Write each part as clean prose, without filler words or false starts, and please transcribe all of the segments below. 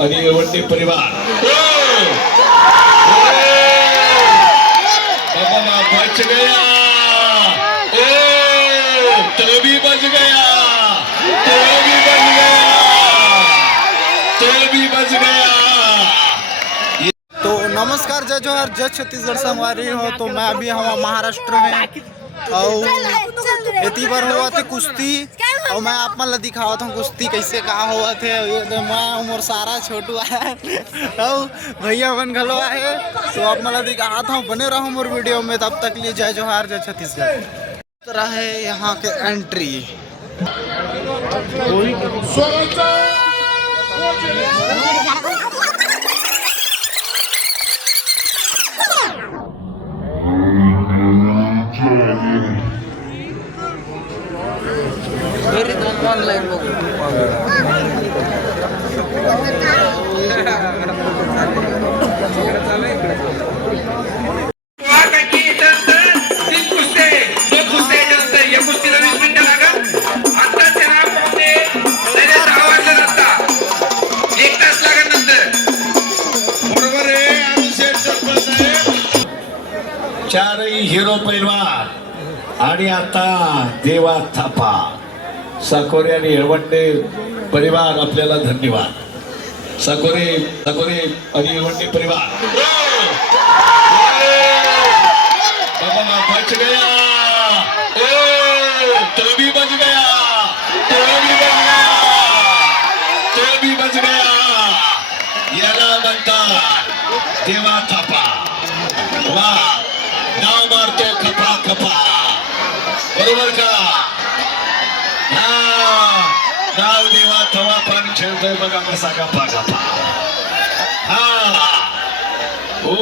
आणि येवंडे परिवार बाबा बच गया, तो भी बच गया, तो भी बच गया, तो भी बच गया। तो नमस्कार, जय जोहर, जय छत्तीसगढ़ संगवारी हो। तो मैं अभी हूँ महाराष्ट्र में और इतनी बार हुआ थे कुश्ती और मैं आप मन ला दिखावत हूँ कुश्ती कैसे कहा हुआ थे। ये मैं उमर सारा छोटू है और भैया बन घलो है, तो आप मन ला दिखावत हूँ। बने रहो मोर वीडियो में, तब तक लिए जय जोहार, जय छत्तीसगढ़। तरह है यहाँ के एंट्री। ऑनलाईन बघू चारही हिरो पैलवान आणि आता देवा थापा साकोरे आणि येळवंडे परिवार आपल्याला धन्यवाद। साकोरे साकोरे आणि येळवंडे परिवार बाबा बच गया, तो भी बच गया, तो भी बच गया, तो भी बच गया। याला म्हणतात देवा थापा। वा नाव मारतो खपा खपा, बरोबर का? नाव देवा थवा पण खेळतोय बघा कसा गप्पा गप्पा। हा ओ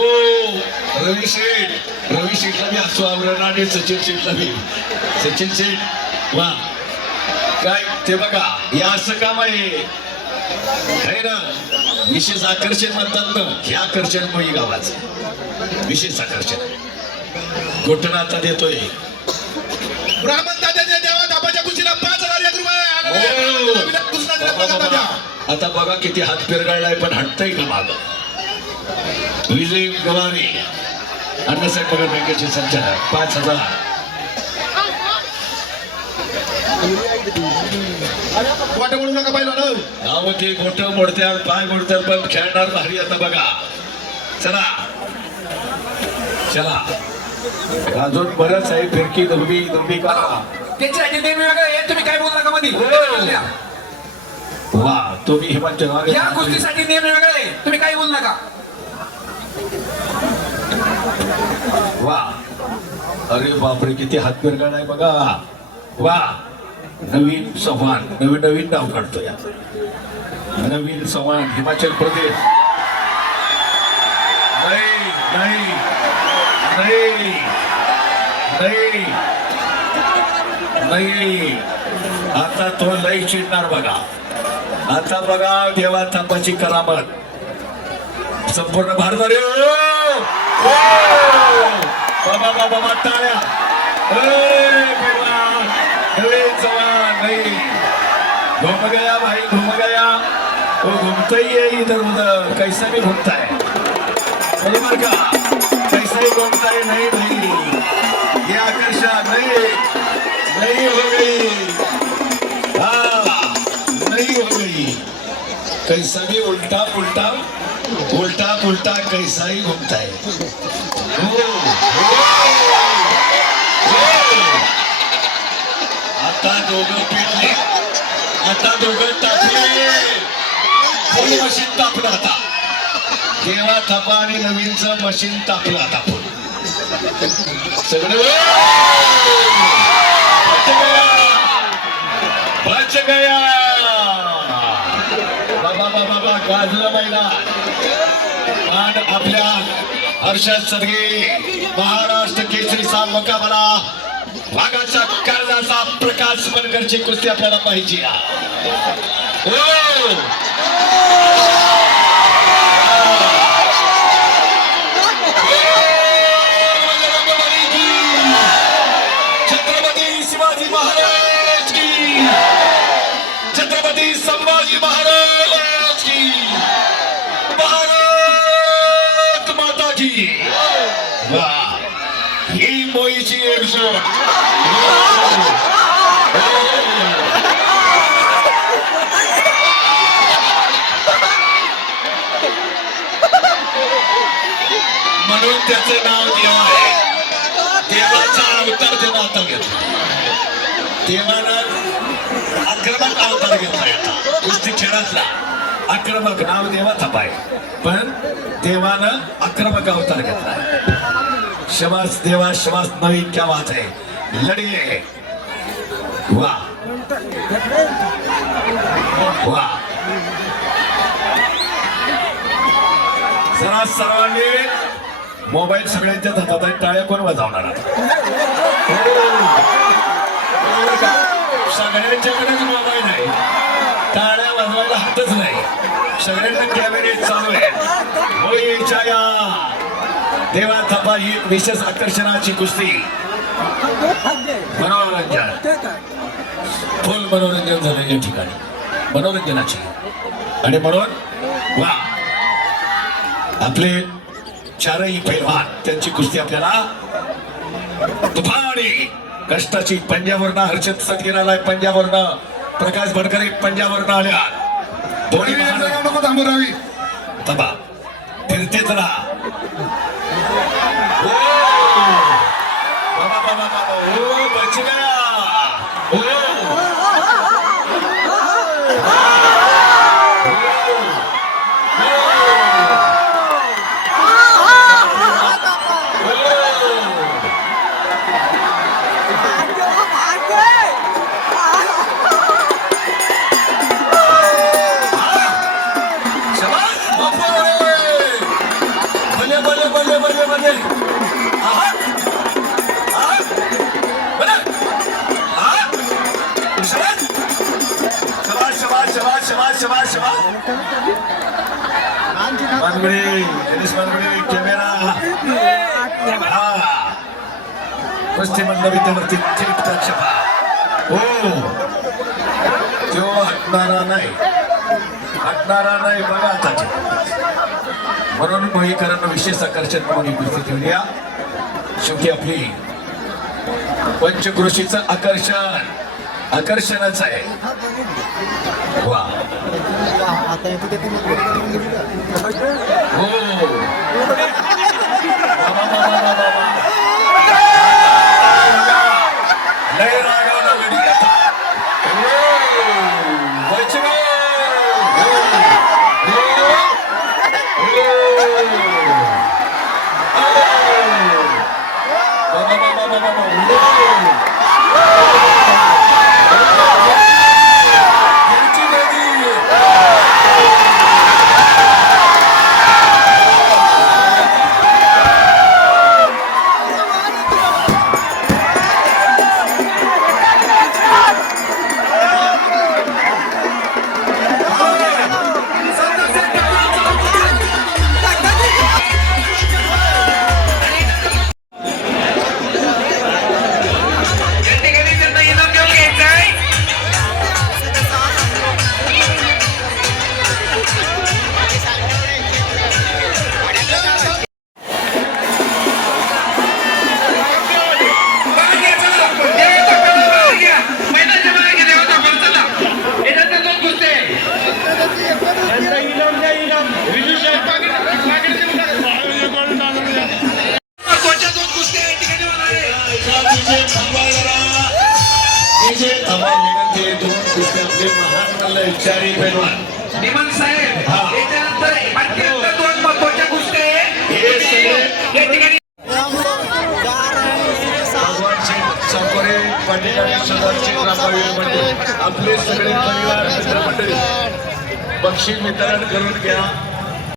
रवी शेठला बी असतो आवरण आणि सचिन शेठला बी। सचिन शेठ वा काय ते बघा, हे असं काम आहे ना, विशेष आकर्षण म्हणतात ना, हे आकर्षण मोही गावाचं विशेष आकर्षण। घोटण आता देतोय ब्राह्मण दादाच्या देवा दाबाच्या कुशीला 5001 रुपये। आता बघा किती हात फिरगाळलाय, पण हटतय का माग? विजय गवारी अण्णासाहेब पगार बँकेचे संचालक 5000। वाट म्हणू नका पाहिलं ना, नाव ते गोट मोडत्यात पाय मोडत्यात, पण खेळणार भारी आता बघा। चला चला, अजून बरंच आहे, फिरकी दुर्बी दुर्बी करा त्याच्यासाठी नेहमी वेगळं आहे, तुम्ही काय बोलला का मध्ये? वा तुम्ही हिमाचल या कुस्तीसाठी नेहमी वेगळं आहे, तुम्ही काय बोलू नका। वा अरे बापरे, किती हात फिरगाळ आहे बघा। वा नवीन चव्हाण नवीन नाव काढतोय, नवीन चव्हाण हिमाचल प्रदेश। नाही नाही नाही नाही, आता तो लई चिडणार बघा। आता बघा देवा थापाची करामत संपूर्ण भारत। बाबा बाबा बाबा टाळ्या, नहीं घूम गया भाई, घूम गया, वो घूमता ही है इधर उधर, कैसा भी घूमता है, बराबर का? कैसा ही घूमता है। नहीं भाई ये आकर्षण नहीं हो गई, हाँ नहीं हो गई। कैसा भी उल्टा पुल्टा उल्टा पुल्टा कैसा ही घूमता है। आता दोघं पेटले, आता दोघं तापले, फुल मशीन तापलं आता। देवा थापा आणि नवीनचं मशीन तापलं आता फुल सगळं। बच गया बाबा बाबा, गाजलं मैदान। आणि आपल्या हर्षद सदगे महाराष्ट्र केसरीचा मुकाबला, वाघाच्या कर्जाचा प्रकाश बनकरची कुस्ती आपल्याला पाहिजे। छत्रपती शिवाजी महाराज की, छत्रपती संभाजी महाराज की। वा ही मोईची एक जोड म्हणून त्याचं नाव देव आहे. देवाचा अवतार त्यानं आता घेतला. देवानं आक्रमक अवतार घेतला आता कुस्ती खेळातला. आक्रमक नाव देवाचा पाय पण देवानं आक्रमक अवतार घेतला. शबास देवा शबास नवीन क्या बात है लढिये. वा वा जरा सर्वांनी मोबाईल सगळ्यांच्या हातात आहे. टाळ्या कोण वाजवणार आता? सगळ्यांच्याकडेच मोबाईल आहे. टाळ्या वाजवायला हातच नाही. सगळ्यांना कॅमेरे चालू आहे. होळीच्या या देवा थापा ही विशेष आकर्षणाची कुस्ती मनोरंजन फुल मनोरंजन झालं या ठिकाणी मनोरंजनाची. आणि म्हणून वा आपले चारही पैलवान त्यांची कुस्ती आपल्याला तुफानी कष्टाची. पंजाबवरनं हर्षद सदगीर आलाय. पंजाबवरनं प्रकाश भडकरे पंजाबवरनं आल्या. दोन्ही नको थांबू रावी. तबा फिरतेच राहा. बाबा बाबा बाबा ओ बच गया. कुस्तीमधलं विद्यार्थी थेट प्रक्षेपा. हो तो हटणारा नाही बघा आता. म्हणून मोहीकरांना विशेष आकर्षण म्हणून ही कुस्ती ठेवली. शेवटी आपली पंचक्रोशीचं आकर्षणच आहे. वा हो लय रागावला गडी आता. चारी पैलवान निमन साहेब याच्यानंतर अत्यंत दोन महत्वाच्या कुस्त्या हे सगळे या ठिकाणी भगवान शेठ साकोरे पाटील आणि सदाशिव रामावीर मंडळ आपले सगळे परिवार मित्रमंडळी बक्षीस वितरण करून घ्या.